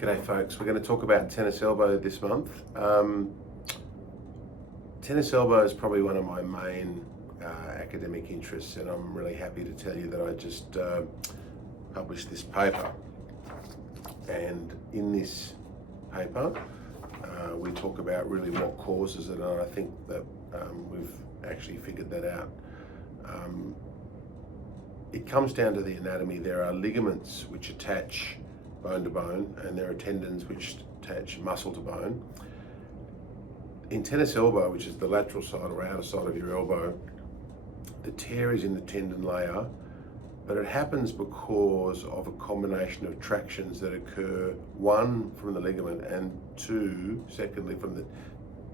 G'day folks, we're going to talk about tennis elbow this month. Tennis elbow is probably one of my main academic interests, and I'm really happy to tell you that I just published this paper. And in this paper we talk about really what causes it, and I think that we've actually figured that out. It comes down to the anatomy. There are ligaments which attach bone to bone, and there are tendons which attach muscle to bone. In tennis elbow, which is the lateral side or outer side of your elbow, the tear is in the tendon layer, but it happens because of a combination of tractions that occur, one from the ligament and two, secondly, from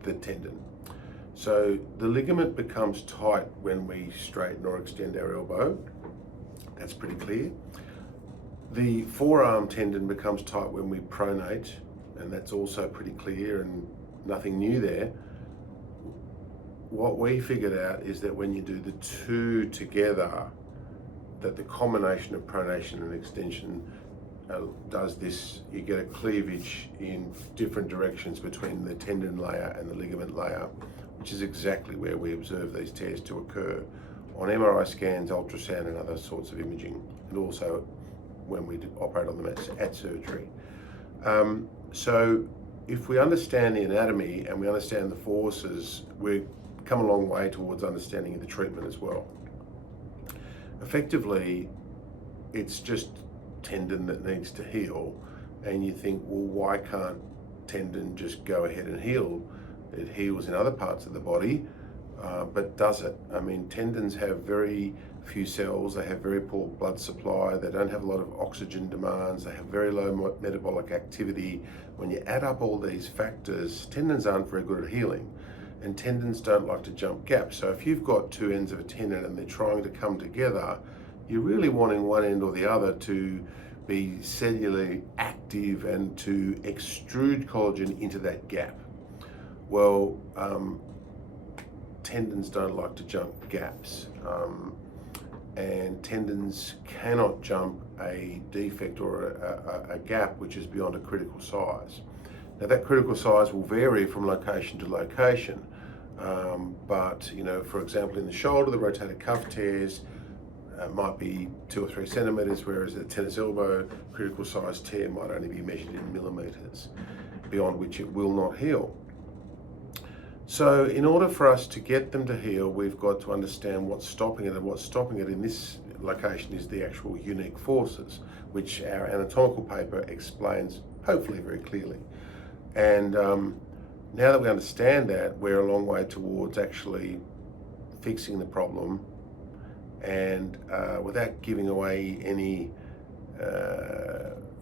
the tendon. So the ligament becomes tight when we straighten or extend our elbow. That's pretty clear. The forearm tendon becomes tight when we pronate, and that's also pretty clear and nothing new there. What we figured out is that when you do the two together, that the combination of pronation and extension does this. You get a cleavage in different directions between the tendon layer and the ligament layer, which is exactly where we observe these tears to occur on MRI scans, ultrasound, and other sorts of imaging, and also when we operate on them at surgery. So if we understand the anatomy and we understand the forces, we've come a long way towards understanding the treatment as well. Effectively, it's just tendon that needs to heal, and you think, well, why can't tendon just go ahead and heal? It heals in other parts of the body, but does it? I mean, tendons have very few cells, they have very poor blood supply, they don't have a lot of oxygen demands, they have very low metabolic activity. When you add up all these factors, tendons aren't very good at healing, and tendons don't like to jump gaps. So if you've got two ends of a tendon and they're trying to come together, you're really wanting one end or the other to be cellularly active and to extrude collagen into that gap. Well, tendons don't like to jump gaps. And tendons cannot jump a defect or a gap which is beyond a critical size. Now that critical size will vary from location to location, but for example, in the shoulder, the rotator cuff tears might be 2 or 3 centimeters, whereas a tennis elbow critical size tear might only be measured in millimeters, beyond which it will not heal. So in order for us to get them to heal, we've got to understand what's stopping it, and what's stopping it in this location is the actual unique forces, which our anatomical paper explains hopefully very clearly. And now that we understand that, we're a long way towards actually fixing the problem, and without giving away any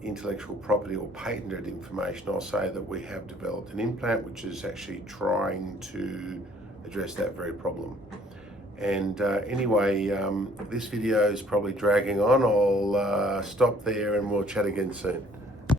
intellectual property or patented information, I'll say that we have developed an implant which is actually trying to address that very problem. And anyway, this video is probably dragging on. I'll stop there and we'll chat again soon.